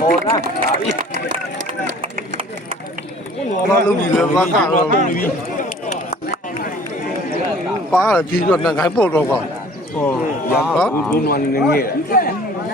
好啦，那都你了，我干了。八了，听说那还不多吧？哦，啊，不暖你那个，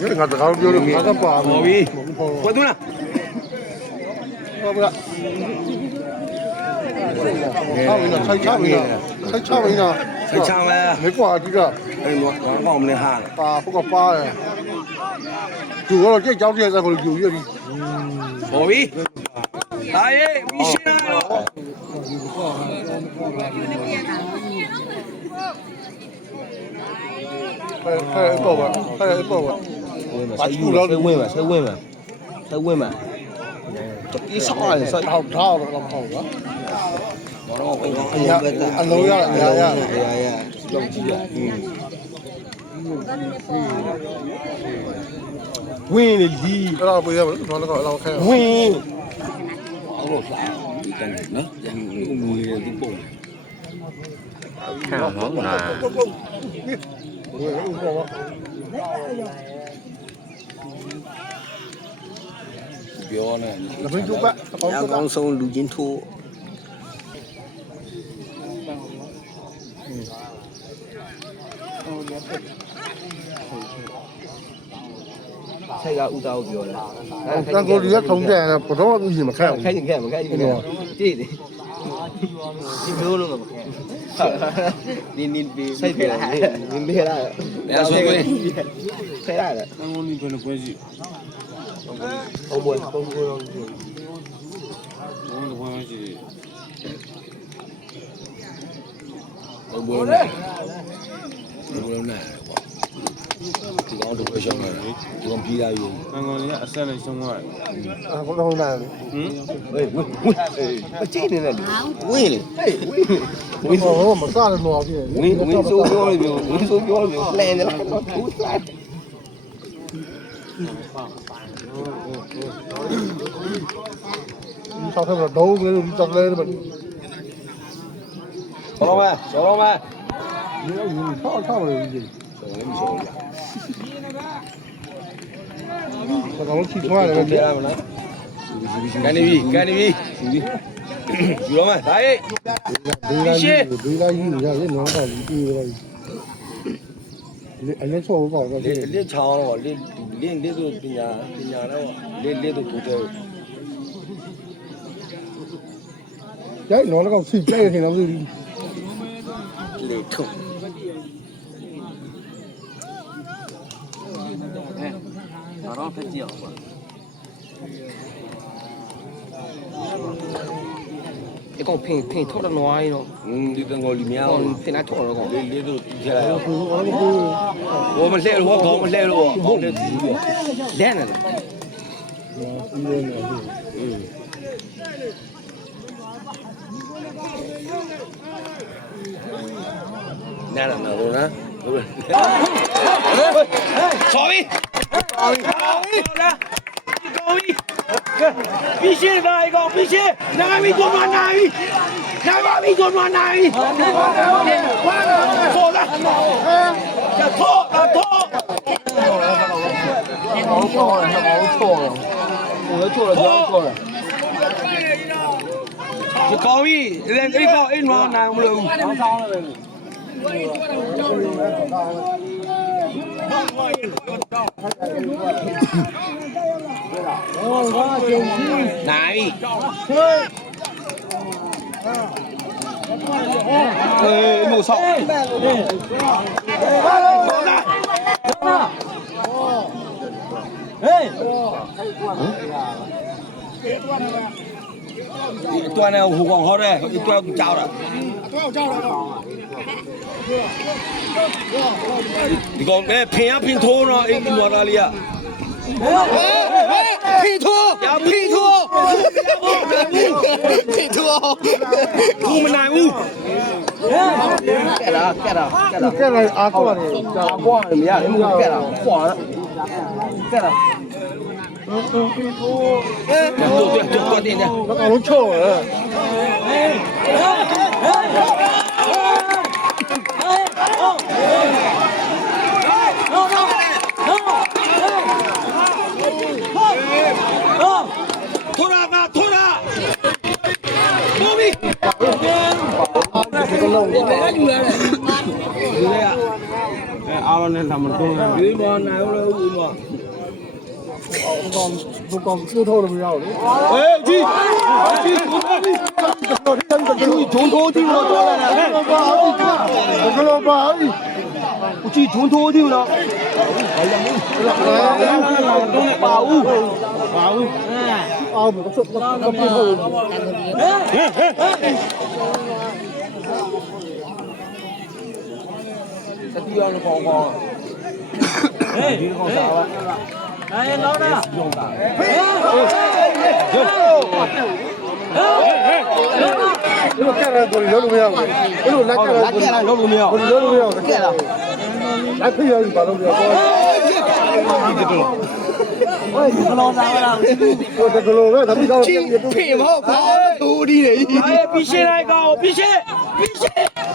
你看这个有的那个八，好比，我懂了，我不了。差不多，才差不多，才差不多。才唱呗，没挂这个。哎，我们的喊，八不过八了。就我这交钱在后头9月的。好比，大爷，你先来了。还报吧，还报吧。把出了，再问嘛。这一上来就好了，好了。呀，俺楼呀，要记得，问的离，那不一样，那个老开。问，看好难。不要呢，那不就办？阳光送路径图。这个舞蹈表了，那个人家通电的，不懂你们看。开你看，对的，你不用了嘛？你谁赔了？你赔了？两千块，赔来了。那我女朋友关系。我不，我的关系。我不能，ဒီကောင်တို့ပဲရှောင်းလာတာဒီကောင်ပြေးလာပြီငန်းကောင်လေးကအဆက်နဲ့ရှောင်းသွားတယ်ဘုလုံးနိုင်ဝေးအကြည့်နေတယ်ဝင်းလေဝင်းတော့မစားလို့တော့ဖြစ်ဝင်းဆိုပြောလို့ပြောဝင်းဆိုပြောလို့ပြောလှန်နေလားဘူးစားဒီဆောက်ထတော့ဒုံးလေးဒီတက်လေးပဲဆောင်းမယ်你要你操了已经。这刚起床了，别了吗？干你比，有了吗？大爷，必须。对了，你人弄到你了。你错我搞的。你长了，你都人家了，你都不对。哎，弄那个水这一天那是。累痛。早上才叫吧。一个拼拖的暖哟。你跟我里面哦。拼那拖了个。你都起来了。我们来了，我们来了，我们来了。来了，那都呢？对不对？sorry。必须的一个必须，那个米做暖奶，那个米做暖奶，错的，错。我错了。就高一，人一高一暖奶不了。哪里？路上。一段呢，湖广好的，一段不交了。你讲拼拖呢？你挪哪里啊？拼拖，要拼拖，我们来屋。盖了，阿光的，阿光的，没呀，你盖了，晃了，盖了。多点点。那个我错了。ပါနဲ့လာမတော့ဒီမှာနိုင်လို့ဦးမ 不光石头都没有的。哎，去，从头听了多了呢，这个老板，我去从头听了。把物，啊，不是，那背后。这地方是光光。哎，好啥了？哎，老大。这个盖了多少没有？这个来盖了多少没有？没有，盖了。来配合一把都没有。哎，你不老啥了？我这个老外他比较配毛搞土地的。哎，必须来搞，必须。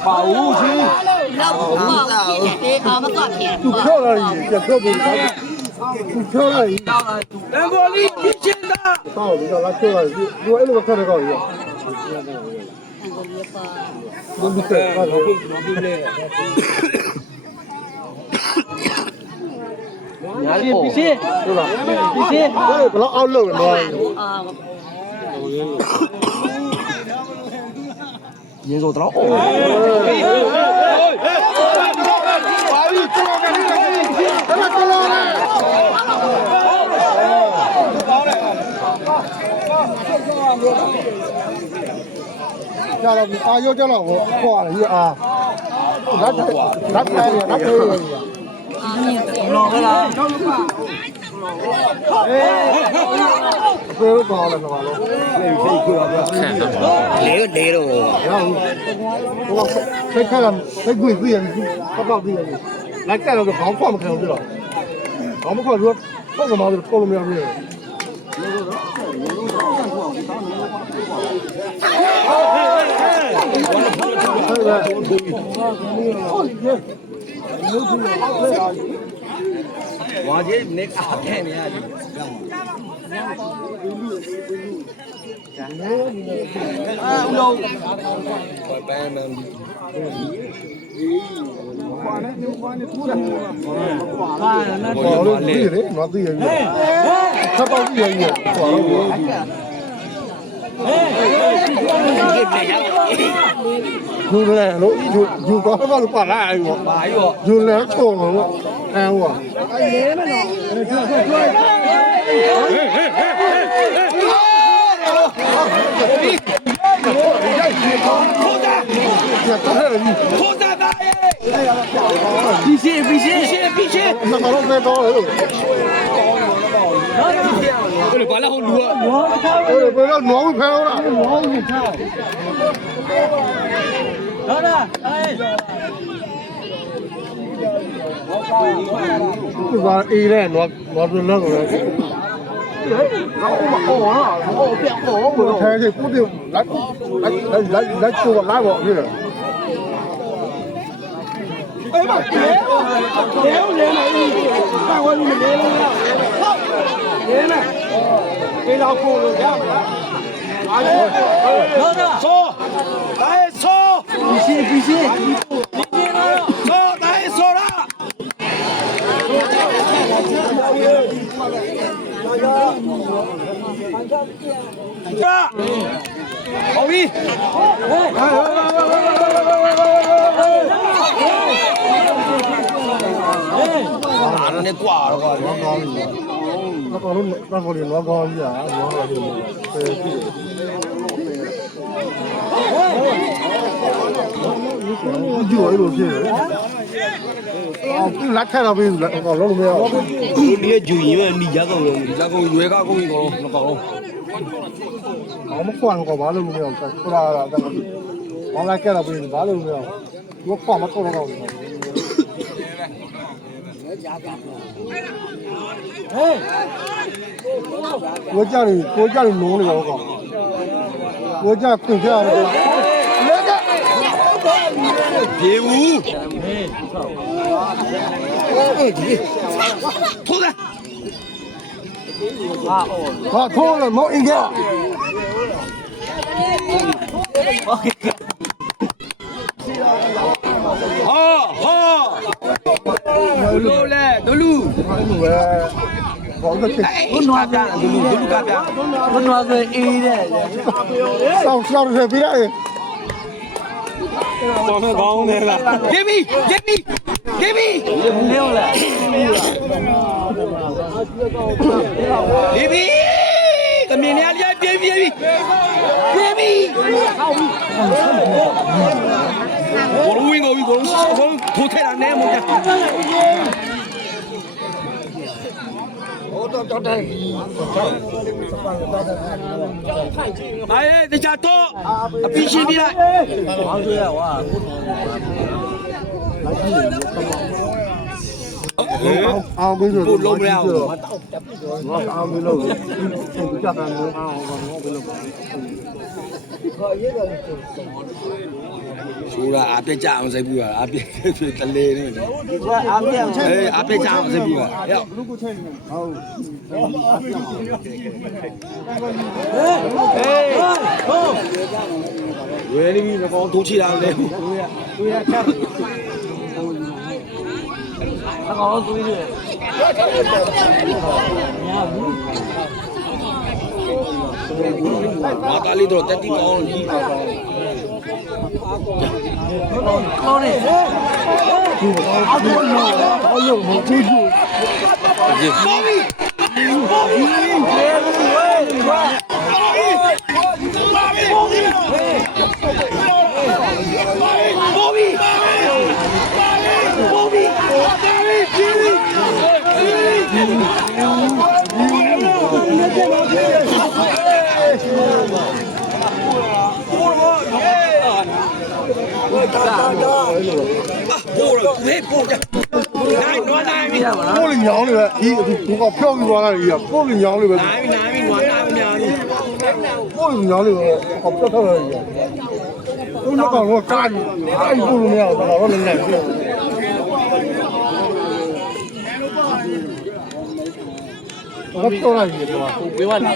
把物去。就漂亮一点，这漂亮。就漂亮一点。南国里必须的。到你这来漂亮一点，如果那个看得高一点。我们这那个。必须，对吧？必须，不能熬漏了嘛。人手多少？叫了啊，又叫了我挂了一啊，拿开的，拿开的。老个了。不高了是吧？雷了我。然后我再看看，再贵贵点，他到这个，来盖了个房放不开去了，房不开说放个毛就偷了没有命。我这那个阿天呢？啊，有。白门。搞了自己的，拿自己的，他到自己的，搞了我。อยู่แลลูกอยู่ก็ว่าลูกป่าได้อยู่อยู่แลโชว์ลูกแอนว่ะไอ้เลี้ยมันเนาะช่วย必须，那搞了再高了我得把那好撸啊！我得不要挪不开了，挪不开。来了，哎。这把 A 嘞，挪住那个了。我开的固定来做个拉网去了。哎妈，连没，大伙你们连了，连没，给老公了，连没。老大，抽，来抽，必须，抽，来抽了。好一，拿着那挂了吧，那搞的挪高一啊，挪高的，对。就一路去，哦，来开了没？来搞了没有？你也就因为你家搞了，越搞公益搞了，那搞了。我们换个完了没有？在出来了，在那里，完了盖了没？完了没有？我换嘛，够了够了。哎，我家里农的我搞，我家空下的。别捂！拖着。啊，拖了毛一个。好， လူ အဲ့လိုပဲဘောကချစ် ဘုနွားပြန်လူကပြန် ဘုနွားဆိုအေးတဲ့ ဆောက်တယ်ပြရတယ် တော်မဲ့ကောင်းနေလား give me နေဟုတ်လား baby ကမြင်နေရပြပြေး baby 我都问过，我土太难呢，么家。哎，这家多，必须的来。အောင်ပြီးဆို 不弄不了。အောင်ပြီးလို့ဒီကြတာမျိုးအောင်ပြီးလို့ 说了，阿别家我才不要，阿别得累呢。 အားပြအောင် 哎，阿别家我才不要。要。喂，你那帮土气人嘞。 အကောင်သွေးတယ်ညာဘူး 马达里头在地高里。 ကောင်းတယ် အဲ့လိုမကြည့်ဘူး ပိုးလညောင်းလေးပဲဒီသူကဖြောက်ပြီးသွားတာကြီးကပိုးလညောင်းလေးပဲပိုးလညောင်းလေးပဲဖြောက်ထားတာကြီးကဦးကတော့ကားကြီးအဲ့ပိုးလို့မရတော့တော့လည်းနဲ့ဘာပြောရလဲကွာ ဝေဝလာ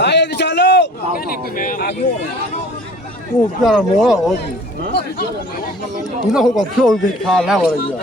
来呀，你下楼。 ကိုပြရမောတော့ဟုတ်ပြီဒီတော့ဟိုကဖြောက်ပြီးခါလာပါလေကြီး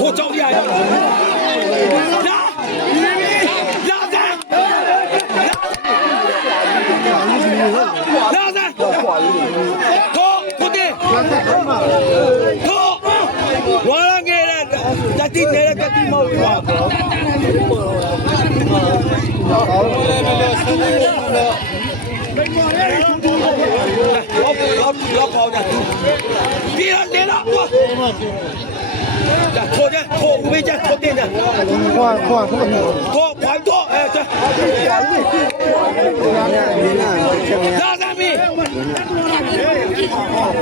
我找你啊！别来了，拖着拖，我没见拖电的，拖还拖，哎对，拉上面，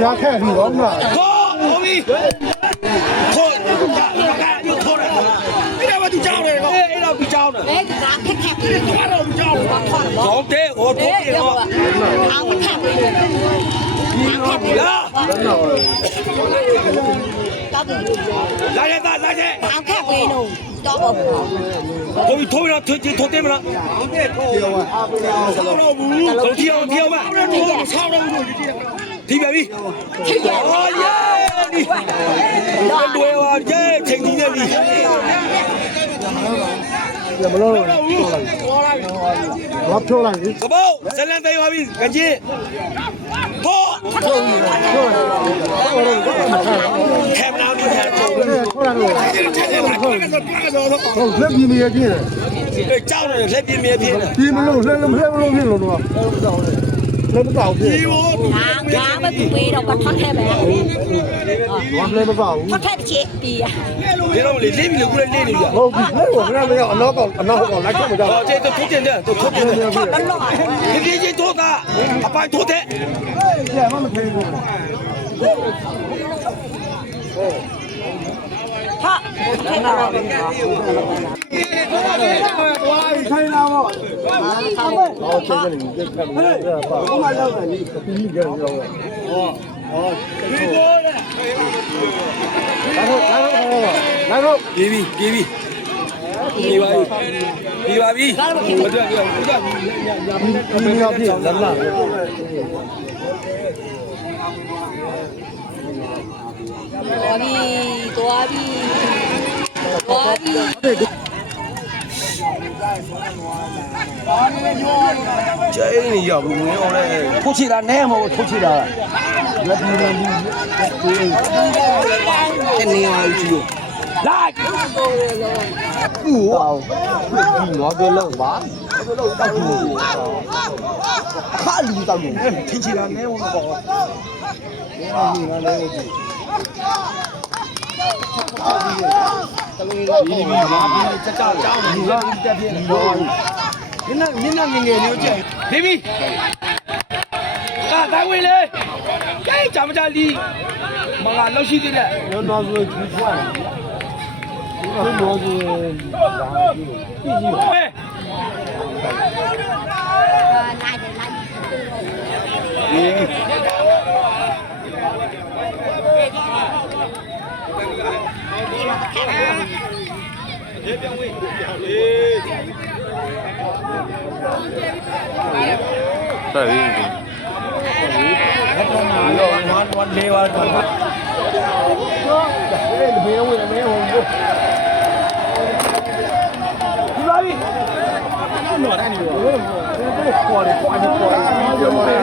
加开你我们拖后面，拖，看又拖了，那我就交了，哎，那不交了，那不交了，好的，我拖电了，来来来来，เอาแค่เมนูจอบ 拖了，拖电了，跳啊，跳舞，跳嘛，操了舞就ဒီပါပြီအော်ယေဒီလွယ်ပါယေချိန်ကြီးနေပြီ မလို့တော့ဘာပြောလိုက်လဲ ကဘောဇလန်သေးပါပြီကကြီးဘောခဲမနာဘူးညာတော့ ခေါ်လာတော့ဟုတ်လက်ပြင်းနေရပြင်းတယ် ကြောက်တယ်လက်ပြင်းမြဲပြင်းတယ် ပြင်းမလို့လက်မဖြစ်လို့ဖြစ်လို့တော့လက်မတောက်ပြင်း ငါမကူပေးတော့ကထွက်ခဲ့ပဲ ဘာလက်မတောက် ထွက်ခဲ့ချေပြီး ဒီတော့လေလေးပြီလို့ကိုလည်းလေးနေပြီ ဟုတ်ပြီလက်ကိုခဏမရအနောက်ကောင်လိုက်ချက်မကြ ဟောကျေတော့ထုတ်တင်တယ်ထုတ်တင်တယ် ထွက်တော့လို့ ဒီကြီးထိုးတာအပိုင်ထိုးတဲ့ ကျမမထိဘူး ထွက်ခဲ့တော့ ထိုင်လာပေါ့ဟောချက်ကနေပြတ်ခတ်လို့ပါဘာမှလောက်တယ်ဒီကြရောလာတော့ ပြေးပြီပြေးပြီပြေးပါပြီပြေးပါပြီမတွက်ပြောဦးကြ ဒီမြောက်ပြလလာ သွားပြီ ကျဲနေရောက်ဘူးဝင်အောင်လဲထိုးချတာနဲမဟုတ်ထိုးချတာလက်ပြီးလက်ပြီးအနေပါကြီးလိုက်ကူအောင်ဒီတော့ကြလုံးပါကြလုံးတောက်ဘူးခါလူတောက်ဘူးထင်ချတာနဲမဟုတ်တော့ဒီငါလည်းဒီတလူကဒီမှာကြကြကြောင်းဒီကတက်ပြင်းနေတော့မျက်နှာငယ်ငယ်လေးကိုကြည့်နေပြီတိုင်းဝင်လေကြိုက်ကြမကြလီမငါလောက်ရှိသေးတယ် တော့ဆိုချူထွားတယ်ဒီတော့ဆို ဟဲ့ နိုင်တယ်วันเลววันဘေးဝင်ဘေးဝင်ကို ဒီပါပြီ တော့တယ်နေရောခေါ်တယ်ခေါ်တယ်ပြောတယ်